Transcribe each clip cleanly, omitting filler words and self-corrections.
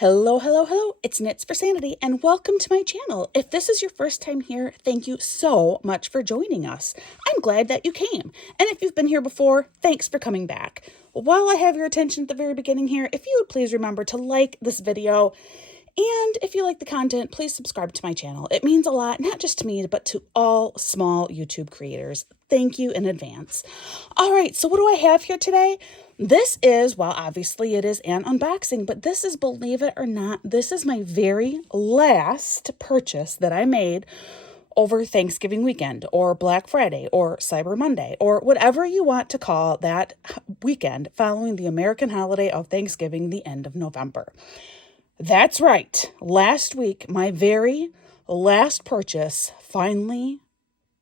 Hello, hello, hello. It's Knits for Sanity and welcome to my channel. If this is your first time here, thank you so much for joining us. I'm glad that you came. And if you've been here before, thanks for coming back. While I have your attention at the very beginning here, if you would please remember to like this video, and if you like the content, please subscribe to my channel. It means a lot, not just to me, but to all small YouTube creators. Thank you in advance. All right, so what do I have here today? This is, well, obviously it is an unboxing, but this is, believe it or not, this is my very last purchase that I made over Thanksgiving weekend or Black Friday or Cyber Monday or whatever you want to call that weekend following the American holiday of Thanksgiving, the end of November. That's right. Last week, my very last purchase finally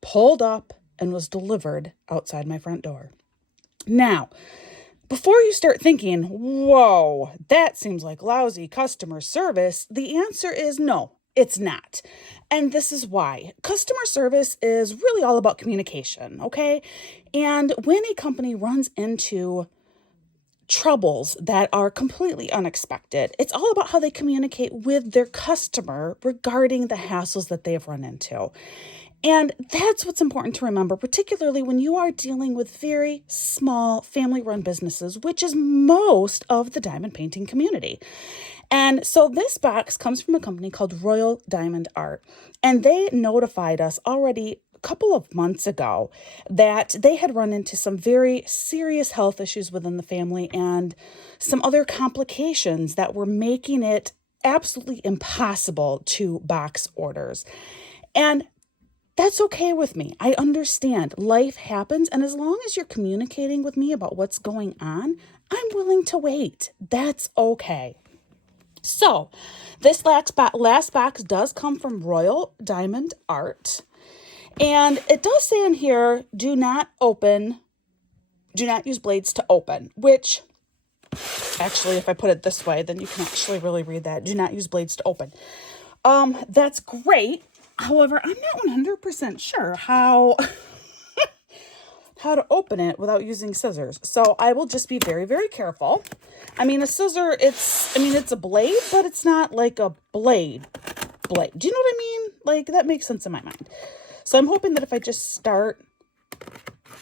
pulled up and was delivered outside my front door. Now, before you start thinking, whoa, that seems like lousy customer service, the answer is no, it's not. And this is why. Customer service is really all about communication, okay? And when a company runs into troubles that are completely unexpected, it's all about how they communicate with their customer regarding the hassles that they have run into. And that's what's important to remember, particularly when you are dealing with very small family-run businesses, which is most of the diamond painting community. And so this box comes from a company called Royal Diamond Art, and they notified us already a couple of months ago that they had run into some very serious health issues within the family and some other complications that were making it absolutely impossible to box orders. And that's okay with me. I understand life happens. And as long as you're communicating with me about what's going on, I'm willing to wait. That's okay. So this last box does come from Royal Diamond Art. And it does say in here, do not use blades to open, which actually, if I put it this way, then you can actually really read that. Do not use blades to open. That's great. However, I'm not 100% sure how to open it without using scissors. So I will just be very, very careful. I mean, a scissor, it's a blade, but it's not like a blade. Do you know what I mean? Like, that makes sense in my mind. So I'm hoping that if I just start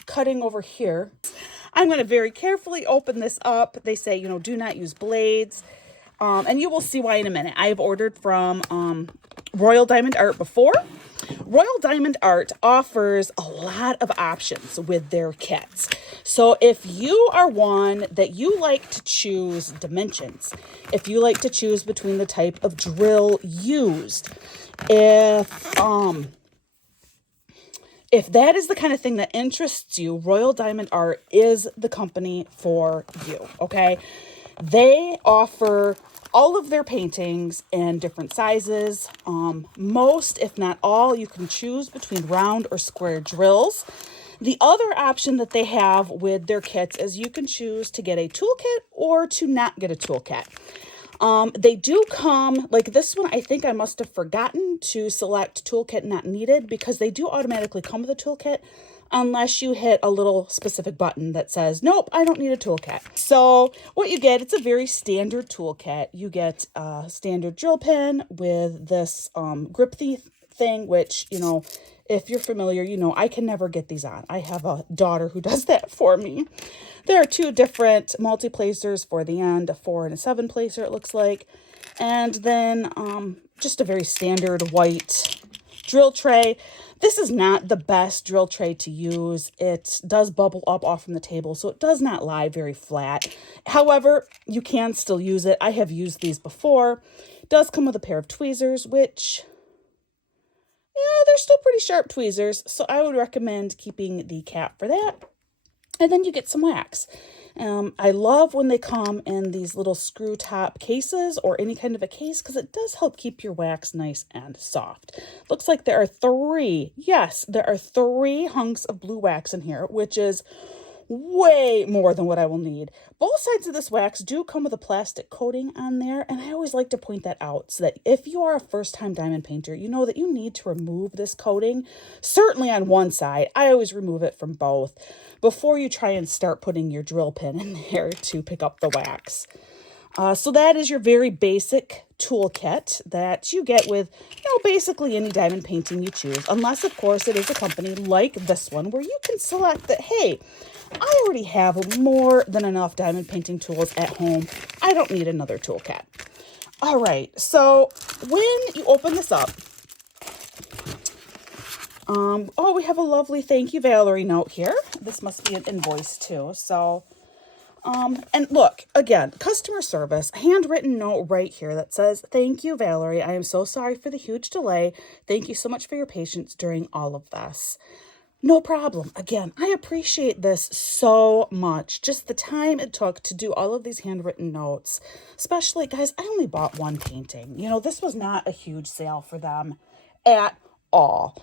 cutting over here, I'm going to very carefully open this up. They say, do not use blades. And you will see why in a minute. I have ordered from Royal Diamond Art before. Royal Diamond Art offers a lot of options with their kits. So if you are one that you like to choose dimensions, if you like to choose between the type of drill used, if that is the kind of thing that interests you, Royal Diamond Art is the company for you, okay? They offer all of their paintings in different sizes. Most, if not all, you can choose between round or square drills. The other option that they have with their kits is you can choose to get a toolkit or to not get a toolkit. They do come, like this one, I think I must have forgotten to select toolkit not needed because they do automatically come with a toolkit unless you hit a little specific button that says, nope, I don't need a toolkit. So what you get, it's a very standard toolkit. You get a standard drill pin with this grip thing, which, if you're familiar, I can never get these on. I have a daughter who does that for me. There are two different multi-placers for the end, a 4 and a 7 placer, it looks like. And then just a very standard white drill tray. This is not the best drill tray to use. It does bubble up off from the table, so it does not lie very flat. However, you can still use it. I have used these before. It does come with a pair of tweezers, which, yeah, they're still pretty sharp tweezers, so I would recommend keeping the cap for that. And then you get some wax. I love when they come in these little screw top cases or any kind of a case because it does help keep your wax nice and soft. Looks like there are 3 hunks of blue wax in here, which is way more than what I will need. Both sides of this wax do come with a plastic coating on there, and I always like to point that out so that if you are a first-time diamond painter, you know that you need to remove this coating. Certainly on one side, I always remove it from both before you try and start putting your drill pin in there to pick up the wax. So that is your very basic toolkit that you get with, basically any diamond painting you choose, unless of course it is a company like this one where you can select that, hey, I already have more than enough diamond painting tools at home. I don't need another toolkit. All right, so when you open this up, oh, we have a lovely thank you, Valerie note here. This must be an invoice too. So, and look, again, customer service, handwritten note right here that says, thank you, Valerie. I am so sorry for the huge delay. Thank you so much for your patience during all of this. No problem. Again, I appreciate this so much. Just the time it took to do all of these handwritten notes, especially, guys, I only bought one painting. This was not a huge sale for them at all.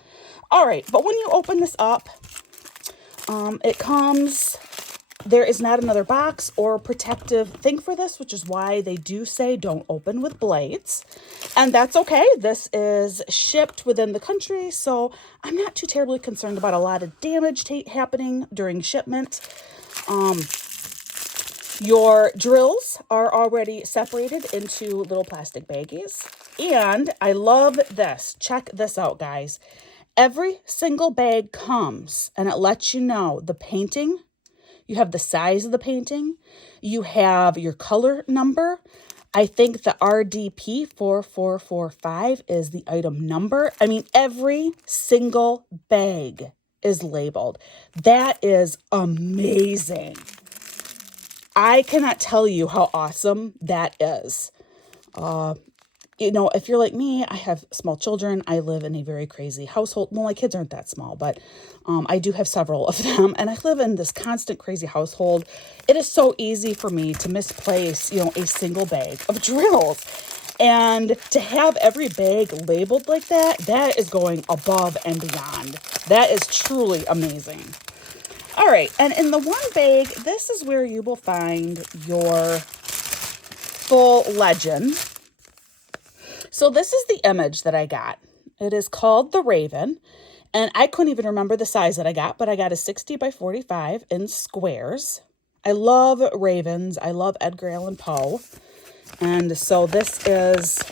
All right, but when you open this up, it comes, there is not another box or protective thing for this, which is why they do say don't open with blades. And that's okay. This is shipped within the country, so I'm not too terribly concerned about a lot of damage happening during shipment. Your drills are already separated into little plastic baggies. And I love this. Check this out, guys. Every single bag comes and it lets you know the painting. You have the size of the painting. You have your color number. I think the RDP 4445 is the item number. I mean, every single bag is labeled. That is amazing. I cannot tell you how awesome that is. If you're like me, I have small children. I live in a very crazy household. Well, my kids aren't that small, but I do have several of them. And I live in this constant crazy household. It is so easy for me to misplace, a single bag of drills. And to have every bag labeled like that, that is going above and beyond. That is truly amazing. All right. And in the one bag, this is where you will find your full legend. So this is the image that I got. It is called the Raven, and I couldn't even remember the size that I got, but I got a 60 by 45 in squares. I love ravens. I love Edgar Allan Poe. And so this is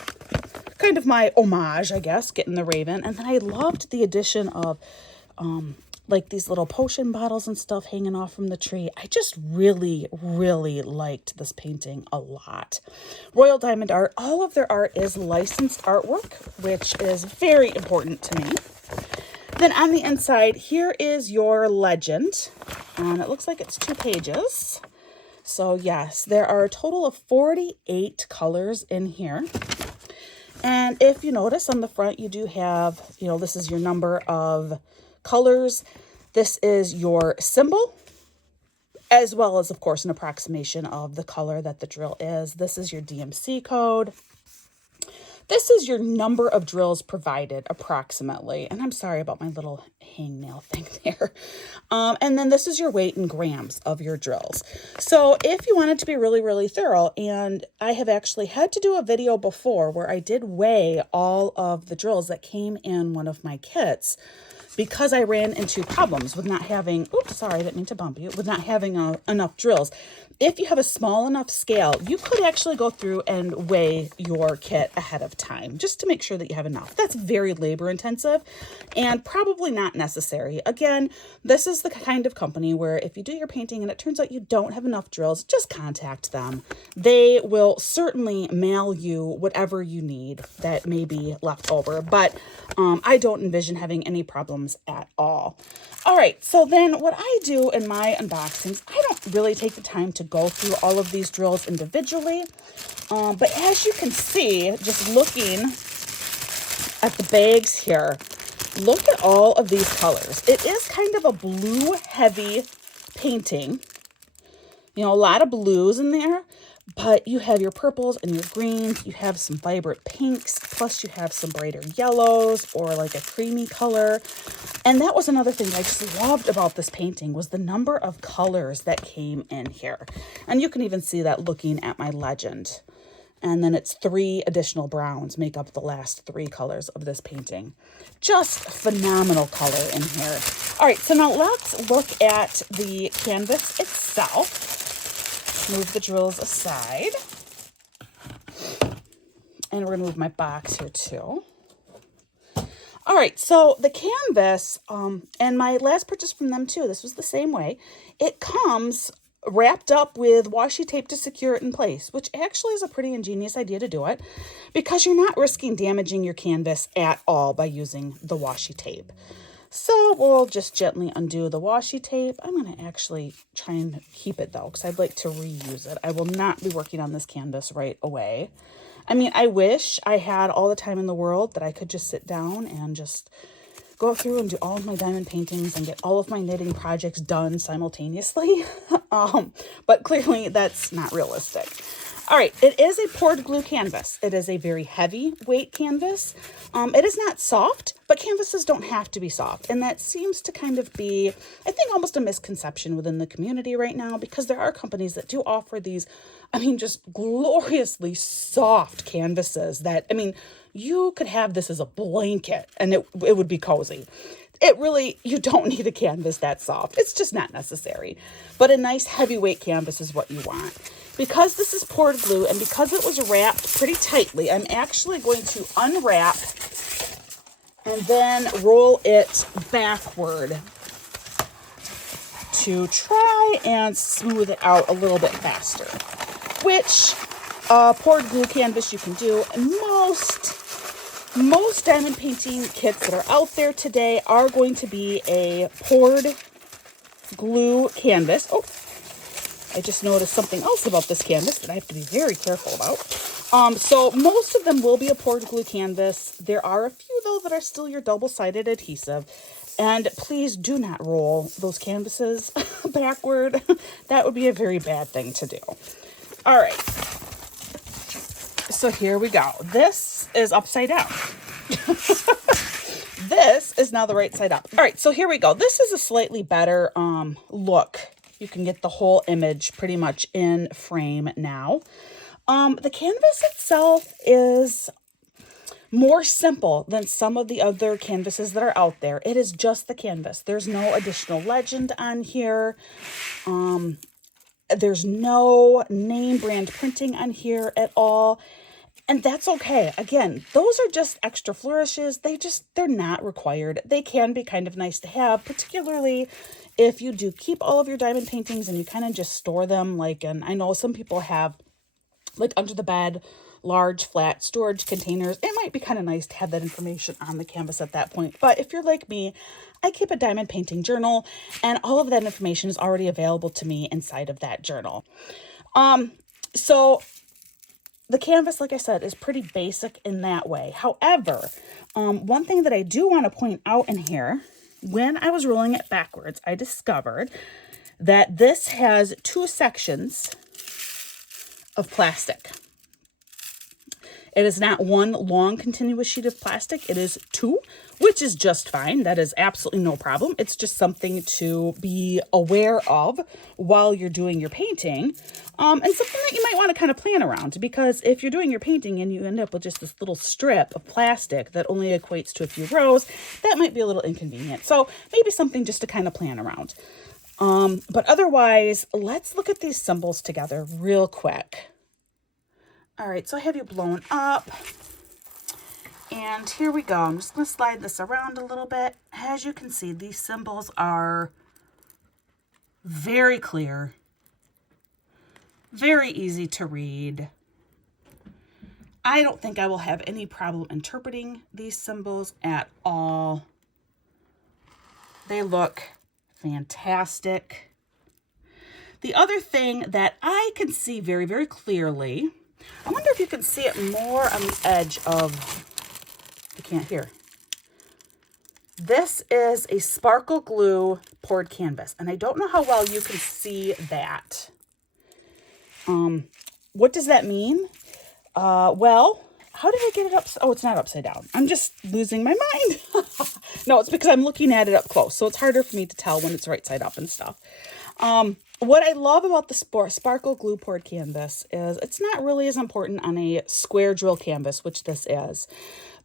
kind of my homage, I guess, getting the Raven. And then I loved the addition of like these little potion bottles and stuff hanging off from the tree. I just really, really liked this painting a lot. Royal Diamond Art, all of their art is licensed artwork, which is very important to me. Then on the inside, here is your legend. And it looks like it's 2 pages. So yes, there are a total of 48 colors in here. And if you notice on the front, you do have, this is your number of colors. This is your symbol, as well as, of course, an approximation of the color that the drill is. This is your DMC code. This is your number of drills provided approximately. And I'm sorry about my little hangnail thing there. And then this is your weight in grams of your drills. So if you wanted to be really, really thorough, and I have actually had to do a video before where I did weigh all of the drills that came in one of my kits, because I ran into problems with not having, oops, sorry, I didn't mean to bump you, with not having enough drills. If you have a small enough scale, you could actually go through and weigh your kit ahead of time just to make sure that you have enough. That's very labor intensive and probably not necessary. Again, this is the kind of company where if you do your painting and it turns out you don't have enough drills, just contact them. They will certainly mail you whatever you need that may be left over, but I don't envision having any problems at all. All right, so then what I do in my unboxings, I don't really take the time to go through all of these drills individually, but as you can see, just looking at the bags here, look at all of these colors. It is kind of a blue heavy painting, a lot of blues in there, but you have your purples and your greens, you have some vibrant pinks, plus you have some brighter yellows or like a creamy color. And that was another thing that I just loved about this painting was the number of colors that came in here. And you can even see that looking at my legend. And then it's 3 additional browns make up the last 3 colors of this painting. Just phenomenal color in here. All right, so now let's look at the canvas itself. Move the drills aside. And we're going to move my box here too. All right, so the canvas, and my last purchase from them too, this was the same way. It comes wrapped up with washi tape to secure it in place, which actually is a pretty ingenious idea to do it because you're not risking damaging your canvas at all by using the washi tape. So we'll just gently undo the washi tape. I'm going to actually try and keep it though, because I'd like to reuse it. I will not be working on this canvas right away. I mean, I wish I had all the time in the world that I could just sit down and just go through and do all of my diamond paintings and get all of my knitting projects done simultaneously. But clearly that's not realistic. All right, it is a poured glue canvas. It is a very heavy weight canvas. It is not soft, but canvases don't have to be soft. And that seems to kind of be, I think, almost a misconception within the community right now, because there are companies that do offer these, I mean, just gloriously soft canvases that, I mean, you could have this as a blanket and it would be cozy. It really, you don't need a canvas that soft. It's just not necessary. But a nice heavyweight canvas is what you want. Because this is poured glue and because it was wrapped pretty tightly, I'm actually going to unwrap and then roll it backward to try and smooth it out a little bit faster. Which poured glue canvas you can do. And most diamond painting kits that are out there today are going to be a poured glue canvas. Oh, I just noticed something else about this canvas that I have to be very careful about. So most of them will be a poured glue canvas. There are a few, though, that are still your double-sided adhesive. And please do not roll those canvases backward. That would be a very bad thing to do. All right. So here we go. This is upside down. This is now the right side up. All right, so here we go. This is a slightly better look. You can get the whole image pretty much in frame now. The canvas itself is more simple than some of the other canvases that are out there. It is just the canvas. There's no additional legend on here. There's no name brand printing on here at all. And that's okay. Again, those are just extra flourishes. They're not required. They can be kind of nice to have, particularly if you do keep all of your diamond paintings and you kind of just store them like, and I know some people have like under the bed, large flat storage containers. It might be kind of nice to have that information on the canvas at that point. But if you're like me, I keep a diamond painting journal and all of that information is already available to me inside of that journal. So the canvas, like I said, is pretty basic in that way. However, one thing that I do want to point out in here, when I was rolling it backwards, I discovered that this has two sections of plastic. It is not one long continuous sheet of plastic. It is two, which is just fine. That is absolutely no problem. It's just something to be aware of while you're doing your painting. And something that you might want to kind of plan around, because if you're doing your painting and you end up with just this little strip of plastic that only equates to a few rows, that might be a little inconvenient. So maybe something just to kind of plan around. But otherwise, let's look at these symbols together real quick. All right, so I have you blown up. And here we go. I'm just going to slide this around a little bit. As you can see, these symbols are very clear, very easy to read. I don't think I will have any problem interpreting these symbols at all. They look fantastic. The other thing that I can see very, very clearly, I wonder if you can see it more on the edge of, you can't hear. This is a sparkle glue poured canvas, and I don't know how well you can see that. What does that mean? Well, how did I get it up? Oh, it's not upside down. I'm just losing my mind. No, it's because I'm looking at it up close, so it's harder for me to tell when it's right side up and stuff. What I love about the sparkle glue poured canvas is it's not really as important on a square drill canvas, which this is,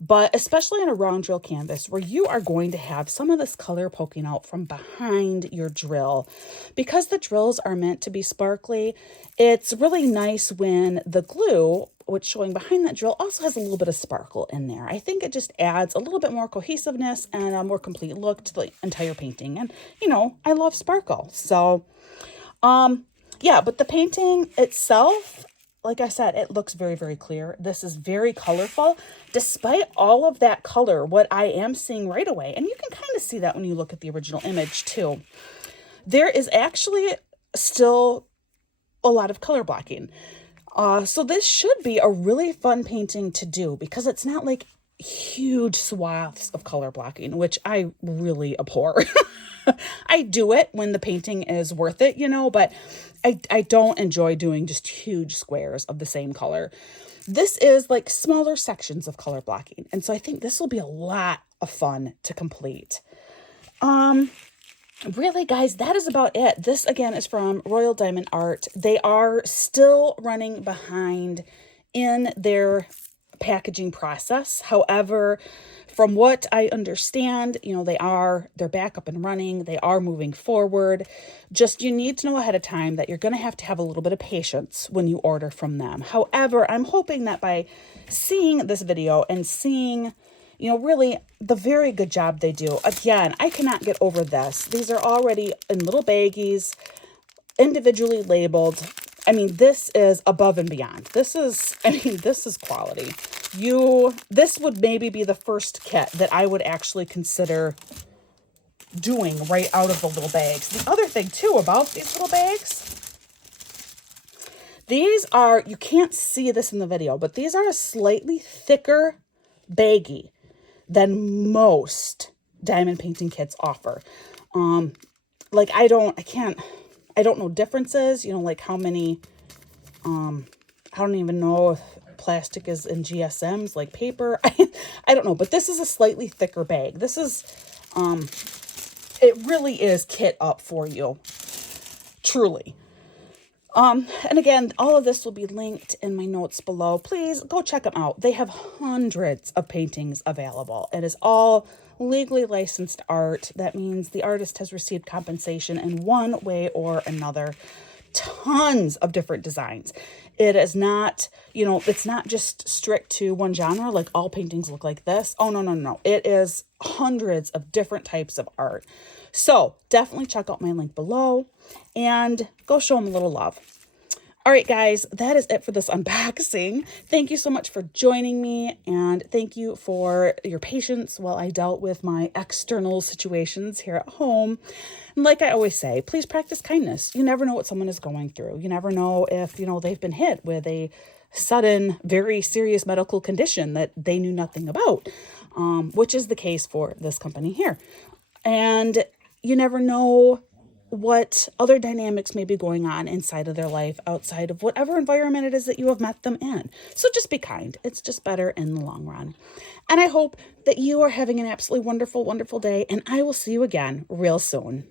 but especially on a round drill canvas where you are going to have some of this color poking out from behind your drill. Because the drills are meant to be sparkly, it's really nice when the glue what's showing behind that drill also has a little bit of sparkle in there. I think it just adds a little bit more cohesiveness and a more complete look to the entire painting. And, you know, I love sparkle. So, yeah, but the painting itself, like I said, it looks very, very clear. This is very colorful. Despite all of that color, what I am seeing right away, and you can kind of see that when you look at the original image too, there is actually still a lot of color blocking. So this should be a really fun painting to do because it's not like huge swaths of color blocking, which I really abhor. I do it when the painting is worth it, you know, but I don't enjoy doing just huge squares of the same color. This is like smaller sections of color blocking. And so I think this will be a lot of fun to complete. Really, guys, that is about it. This, again, is from Royal Diamond Art. They are still running behind in their packaging process. However, from what I understand, you know, they're back up and running. They are moving forward. Just, you need to know ahead of time that you're going to have a little bit of patience when you order from them. However, I'm hoping that by seeing this video and seeing, you know, really the very good job they do. Again, I cannot get over this. These are already in little baggies, individually labeled. I mean, this is above and beyond. This is quality. This would maybe be the first kit that I would actually consider doing right out of the little bags. The other thing too about these little bags, these are, you can't see this in the video, but these are a slightly thicker baggie than most diamond painting kits offer. Like I don't know differences, you know, like how many, I don't even know if plastic is in GSMs like paper. I don't know, but this is a slightly thicker bag. This is, it really is kit up for you, truly. And again, all of this will be linked in my notes below. Please go check them out. They have hundreds of paintings available. It is all legally licensed art. That means the artist has received compensation in one way or another. Tons of different designs. It is not, you know, it's not just strict to one genre, like all paintings look like this. Oh, no. It is hundreds of different types of art. So definitely check out my link below and go show them a little love. All right, guys, that is it for this unboxing. Thank you so much for joining me, and thank you for your patience while I dealt with my external situations here at home. And like I always say, please practice kindness. You never know what someone is going through. You never know if, you know, they've been hit with a sudden, very serious medical condition that they knew nothing about, which is the case for this company here. And you never know what other dynamics may be going on inside of their life, outside of whatever environment it is that you have met them in. So just be kind. It's just better in the long run. And I hope that you are having an absolutely wonderful, wonderful day, and I will see you again real soon.